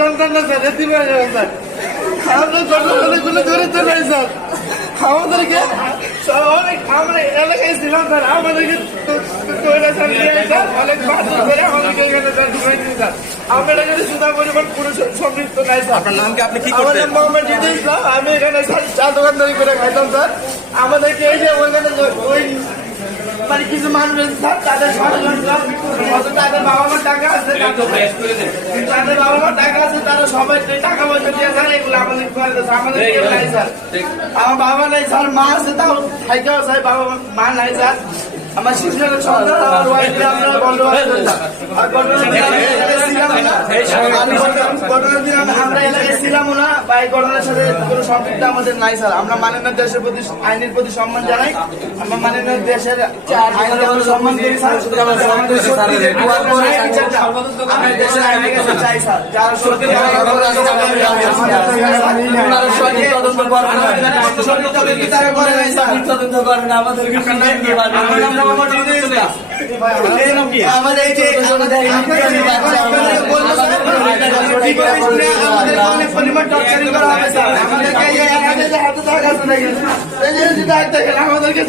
সন্তান না স্যার, এতিম হয়ে যাবে স্যার। আমাদের ঘটনাগুলো ধরেছে নাই স্যার। আমাদেরকে অনেক আমরা এলাকায় ছিলাম স্যার, আমাদেরকে অনেক বাধ্য করে আমাদেরকে এখানে স্যার ঢুকাইছি স্যার। আমরা এখানে সুদা পরিমাণ পুরো সম্পৃক্ত নাই স্যার। আপনার নাম কি? আপনি কি আমার করতেন? নাম মোহাম্মদ ইদ্রিস ইসলাম। আমি এখানে স্যার চা দোকানদারি করে খাইতাম স্যার। আমাদেরকে এই যে ওইখানে ওই মানে কিছু মানুষ স্যার, তাদের তাদের বাবা মার টাকা আছে, তাদের বাবা মার টাকা আছে, তারা সবাই টাকা পয়সা দিয়ে স্যার এগুলো আমাদের করে দিচ্ছে। আমাদের কেউ নাই স্যার। আমার বাবা নাই স্যার, মা আছে, তাও থাইকেও স্যার বাবা মা নাই স্যার। আমার শিশুদের সন্তান, আমার ওয়াইফ, আমরা ঘটনার দিন আমরা এলাকায় ছিলাম না, বা এই ঘটনার সাথে কোনো সম্পৃক্ত আমাদের নাই স্যার। আমরা মাননীয় দেশের প্রতি, আইনের প্রতি সম্মান জানাই। আমরা মাননীয় দেশের আইনকে আমরা সম্মান করি স্যার। আমরা দেশের আইনের কাছে চাই স্যার, যারা সত্যি আমাদের এই যে অনেক পরিমাণ টর্চারিং করা হবে স্যার। আমাদেরকে হাতে টাকা আছে দেখেন, আমাদেরকে